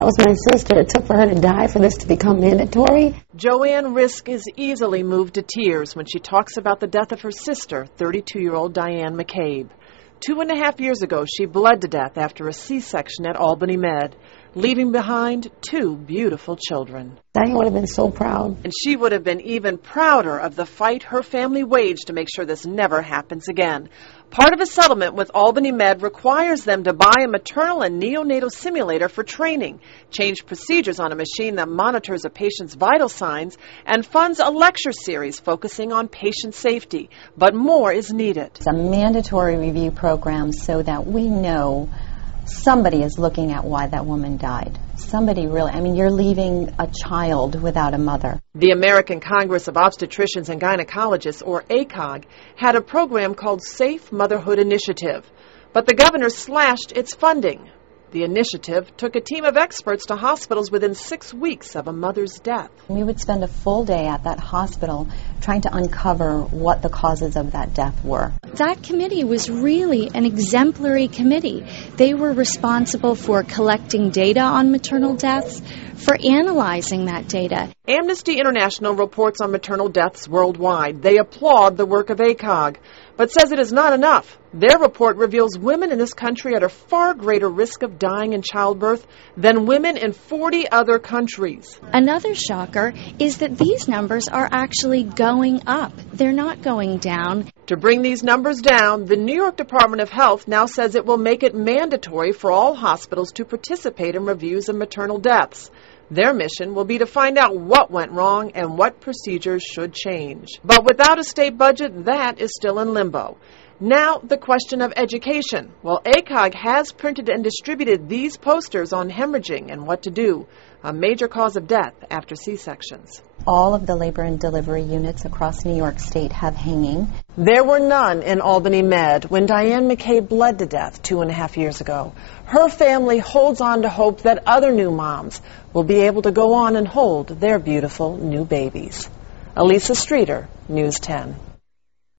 That was my sister. It took for her to die for this to become mandatory. Joanne Risk is easily moved to tears when she talks about the death of her sister, 32-year-old Diane McCabe. 2.5 years ago, she bled to death after a C-section at Albany Med, leaving behind 2 beautiful children. Diane would have been so proud. And she would have been even prouder of the fight her family waged to make sure this never happens again. Part of a settlement with Albany Med requires them to buy a maternal and neonatal simulator for training, change procedures on a machine that monitors a patient's vital signs, and funds a lecture series focusing on patient safety. But more is needed. It's a mandatory review program so that we know somebody is looking at why that woman died. Somebody really, I mean, you're leaving a child without a mother. The American Congress of Obstetricians and Gynecologists, or ACOG, had a program called Safe Motherhood Initiative, but the governor slashed its funding. The initiative took a team of experts to hospitals within 6 weeks of a mother's death. We would spend a full day at that hospital trying to uncover what the causes of that death were. That committee was really an exemplary committee. They were responsible for collecting data on maternal deaths, for analyzing that data. Amnesty International reports on maternal deaths worldwide. They applaud the work of ACOG, but says it is not enough. Their report reveals women in this country are at a far greater risk of dying in childbirth than women in 40 other countries. Another shocker is that these numbers are actually going up. They're not going down. To bring these numbers down, the New York Department of Health now says it will make it mandatory for all hospitals to participate in reviews of maternal deaths. Their mission will be to find out what went wrong and what procedures should change. But without a state budget, that is still in limbo. Now, the question of education. Well, ACOG has printed and distributed these posters on hemorrhaging and what to do, a major cause of death after C-sections. All of the labor and delivery units across New York State have hanging. There were none in Albany Med when Diane McCabe bled to death 2.5 years ago. Her family holds on to hope that other new moms will be able to go on and hold their beautiful new babies. Elisa Streeter, News 10.